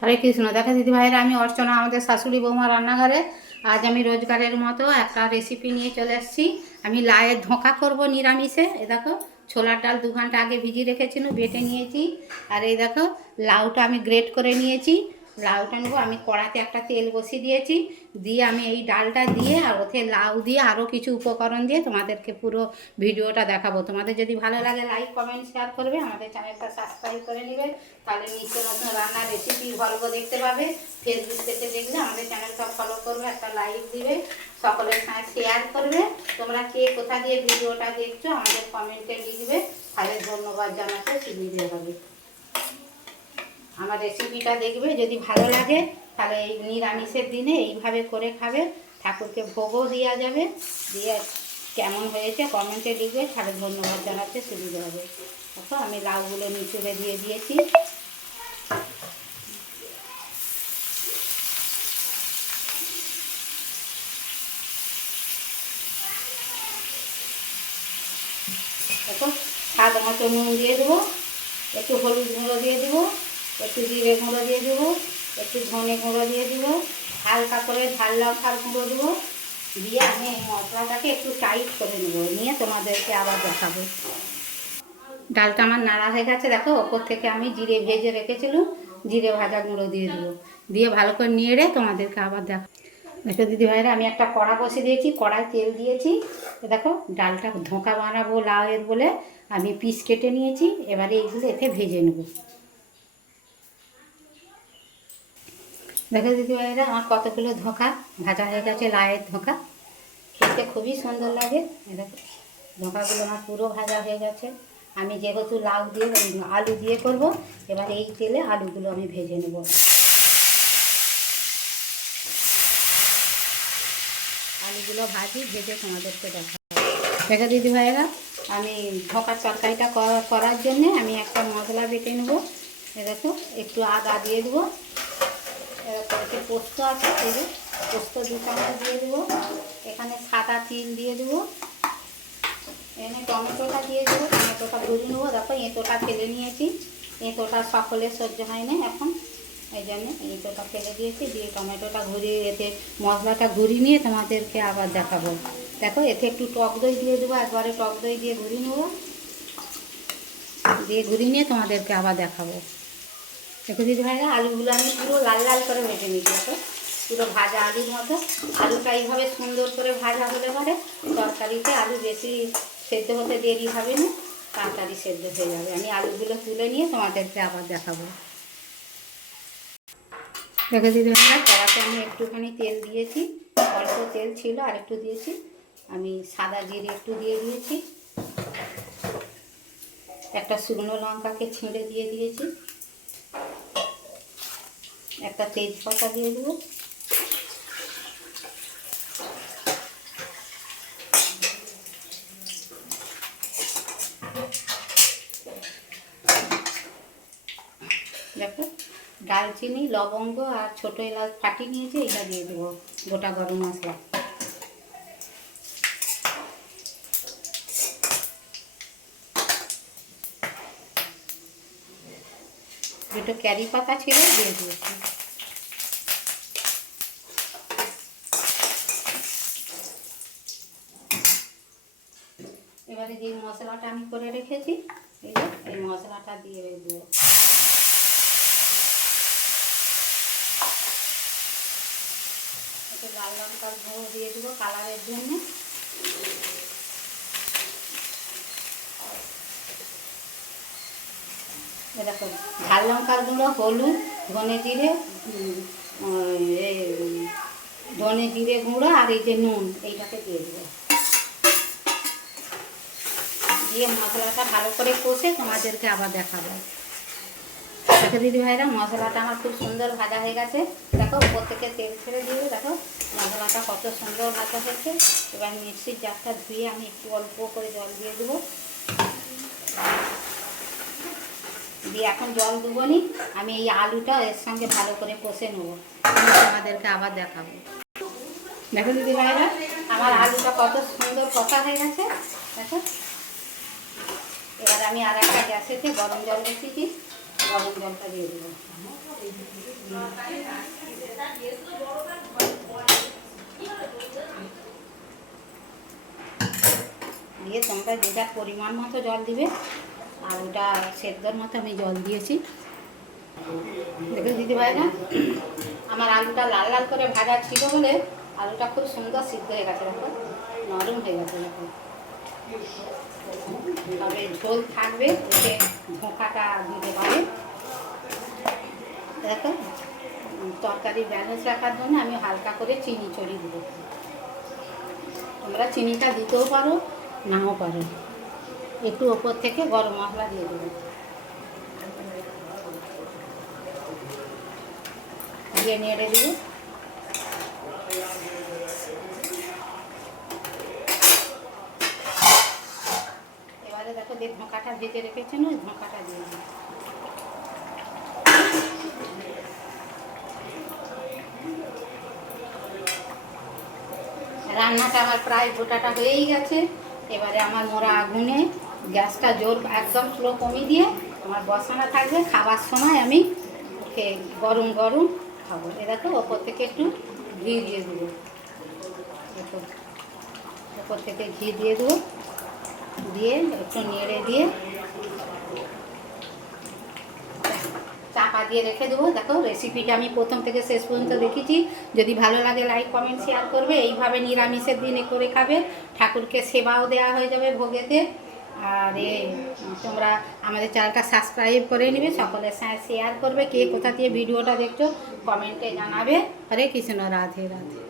হরে কৃষ্ণ। দেখো দিদি ভাইরা, আমি অর্চনা, আমাদের শাশুড়ি বৌমা রান্নাঘরে। আজ আমি রোজগারের মতো একটা রেসিপি নিয়ে চলে এসেছি। আমি লাউয়ের ধোঁকা করব নিরামিষে। এ দেখো, ছোলার ডাল 2 ঘন্টা আগে ভিজিয়ে রেখেছিল, বেটে নিয়েছি। আর এই দেখো, লাউটা আমি গ্রেট করে নিয়েছি। লাউটা নেবো। আমি কড়াতে একটা তেল বসিয়ে দিয়েছি, দিয়ে আমি এই ডালটা দিয়ে আর ওতে লাউ দিয়ে আরও কিছু উপকরণ দিয়ে তোমাদেরকে পুরো ভিডিওটা দেখাবো। তোমাদের যদি ভালো লাগে লাইক কমেন্ট শেয়ার করবে, আমাদের চ্যানেলটা সাবস্ক্রাইব করে নেবে, তাহলে নিত্য নতুন রান্নার রেসিপি গল্প দেখতে পাবে। ফেসবুক থেকে দেখলে আমাদের চ্যানেলটা ফলো করবে, একটা লাইক দিবে, সকলের সঙ্গে শেয়ার করবে। তোমরা কে কোথা দিয়ে ভিডিওটা দেখছো আমাদের কমেন্টে লিখবে, তাহলে ধন্যবাদ জানাতে সুবিধে হবে। আমার রেসিপিটা দেখবে, যদি ভালো লাগে তাহলে এই নিরামিষের দিনে এইভাবে করে খাবে, ঠাকুরকে ভোগও দেওয়া যাবে। দিয়ে কেমন হয়েছে কমেন্টে লিখবে, তাহলে ধন্যবাদ জানাতে সুবিধা হবে। দেখো, আমি লাউগুলো নিচুড়ে দিয়ে দিয়েছি। দেখো, স্বাদ মতো নুন দিয়ে দেবো, একটু হলুদ গুঁড়ো দিয়ে দেবো, একটু জিরে গুঁড়ো দিয়ে দেবো, একটু ধনে গুঁড়ো দিয়ে দেবো, হালকা করে ঝাল লঙ্কার গুঁড়ো দেবো। দিয়ে আমি এই মশলাটাকে একটু টাইট করে নেবো, নিয়ে তোমাদেরকে আবার দেখাবো। ডালটা আমার নাড়া হয়ে গেছে। দেখো, ওপর থেকে আমি জিরে ভেজে রেখেছিলাম, জিরে ভাজা গুঁড়ো দিয়ে দেবো। দিয়ে ভালো করে নেড়ে তোমাদেরকে আবার দেখো। দেখো দিদি ভাইরা, আমি একটা কড়া বসিয়ে দিয়েছি, কড়ায় তেল দিয়েছি। দেখো, ডালটা ধোঁকা বানাবো লাউয়ের বলে আমি পিস কেটে নিয়েছি। এবারে এইগুলো এতে ভেজে নেব। দেখো দিদি ভাইরা, আমার কতগুলো ধোঁকা ভাজা হয়ে গেছে, লাউয়ের ধোঁকা। খেতে খুবই সুন্দর লাগে। দেখো, ধোঁকাগুলো আমার পুরো ভাজা হয়ে গেছে। আমি যেহেতু লাউ দিয়ে আলু দিয়ে করব, এবার এই তেলে আলুগুলো আমি ভেজে নেব। আলুগুলো ভাজি, ভেজে তোমাদেরকে দেখাবো। দেখো দিদি ভাইয়েরা, আমি ধোঁকার তরকারিটা করার জন্যে আমি একটা মশলা বেটে নেব। দেখো, একটু আদা দিয়ে দেবো, এরকম একটু পোস্ত আছে, এই যে পোস্ত 2 চামচ দিয়ে দেবো। এখানে সাদা তিল দিয়ে দেবো। এখানে টমেটোটা দিয়ে দেবো, টমেটোটা ঘুরিয়ে নেবো। দেখো, এঁতোটা ফেলে নিয়েছি, এঁতোটা সকলের সহ্য হয় না এখন, এই জন্য এঁতোটা ফেলে দিয়েছি। দিয়ে টমেটোটা ঘুরিয়ে এতে মশলাটা ঘুরিয়ে নিয়ে তোমাদেরকে আবার দেখাবো। দেখো, এতে একটু টক দই দিয়ে দেবো, একবারে টক দই দিয়ে ঘুরিয়ে নেবো। দিয়ে ঘুরিয়ে নিয়ে তোমাদেরকে আবার দেখাবো। দেখো দিদি ভাইরা, আলুগুলো আমি পুরো লাল লাল করে ভেজে নিয়েছি। দেখো, পুরো ভাজা আলুর মতো। আলুটা এইভাবে সুন্দর করে ভাজা হলে পরে তরকারিতে আলু বেশি সেদ্ধ হতে দেরি হবে না, তাড়াতাড়ি সেদ্ধ হয়ে যাবে। আমি আলুগুলো তুলে নিয়ে তোমাদেরকে আবার দেখাবো। দেখো দিদি ভাইরা, কড়াতে আমি একটুখানি তেল দিয়েছি, অল্প তেল ছিল আর একটু দিয়েছি। আমি সাদা জিরে একটু দিয়ে দিয়েছি, একটা শুকনো লঙ্কাকে ছিঁড়ে দিয়ে দিয়েছি, একটা তেজপাতা দিয়ে দেবো। দেখো, দারচিনি, লবঙ্গ আর ছোটো এলাচ ফাটিয়ে নিয়েছি, এটা দিয়ে দেবো, গোটা গরম মশলা। দুটো ক্যারি পাতা ছিল, দিয়ে দিয়েছি। এবারে যে মশলাটা আমি করে রেখেছি, এই মশলাটা দিয়ে দেবো। একটু লাল লঙ্কার গুঁড়ো দিয়ে দেবো কালারের জন্য। দেখো, ঝাল লঙ্কার গুঁড়ো, হলুদ, ধনে জিরে, ধনে জিরে গুঁড়ো আর এই যে নুন, এইটাকে দিয়ে দেবো। দিয়ে মশলাটা ভালো করে কষে তোমাদেরকে আবার দেখাবো। দেখো দিদি ভাইরা, মশলাটা আমার খুব সুন্দর ভাজা হয়ে গেছে। দেখো, উপর থেকে তেল ছেড়ে দিয়ে, দেখো মশলাটা কত সুন্দর ভাজা হয়েছে। এবার মিক্সির জারটা ধুয়ে আমি একটু অল্প করে জল দিয়ে দেবো। দিয়ে এখন জল দেবো নি, আমি এই আলুটা এর সঙ্গে ভালো করে কষে নেবো, তোমাদেরকে আবার দেখাবো। দেখো দিদি ভাইরা, আমার আলুটা কত সুন্দর কষা হয়ে গেছে। দেখো, এবার আমি আর একটা গ্যাসেতে গরম জল বসিয়েছি, গরম জলটা দিয়ে দেবো। দিয়ে তোমরা যে যার পরিমাণ মতো জল দিবে। আর ওটা সেদ্ধর মতো আমি জল দিয়েছি। দেখো দিদিভাইরা, আমার আলুটা লাল লাল করে ভাজা ছিল বলে আলুটা খুব সুন্দর সিদ্ধ হয়ে গেছে, দেখো নরম হয়ে গেছে। দেখো তবে ঝোল থাকবে, ওতে ধোঁকাটা দিতে পারে। দেখো তরকারি ব্যালেন্স রাখার জন্য আমি হালকা করে চিনি ছড়িয়ে দেবো। তোমরা চিনিটা দিতেও পারো, নাও পারো। একটু ওপর থেকে গরম মশলা দিয়ে দেবো, দিয়ে নেড়ে দেবো। এবারে দেখো যে ধোঁকাটা ভেজে রেখেছেন ওই ধোঁকাটা দিয়ে দেবো। রান্নাটা আমার প্রায় গোটাটা হয়েই গেছে। এবারে আমার মোড়া আগুনে গ্যাসটা জোর একদম স্লো কমিয়ে দিয়ে আমার বসানো থাকবে। খাবার সময় আমি ওকে গরম গরম খাবো। এ দেখো ওপর থেকে একটু ঘি দিয়ে দেবো, দেখো ওপর থেকে ঘি দিয়ে দেবো, দিয়ে একটু নেড়ে দিয়ে চাপা দিয়ে রেখে দেবো। দেখো রেসিপিটা আমি প্রথম থেকে শেষ পর্যন্ত দেখেছি। যদি ভালো লাগে লাইক কমেন্ট শেয়ার করবে। এইভাবে নিরামিষের দিনে করে খাবে, ঠাকুরকে সেবাও দেওয়া হয়ে যাবে ভোগেতে। আর তোমরা আমাদের চ্যানেলটা সাবস্ক্রাইব করে নেবে, সকলের সাথে শেয়ার করবে। কে কোথা দিয়ে ভিডিওটা দেখছো কমেন্টে জানাবে। হরে কৃষ্ণ, রাধে রাধে।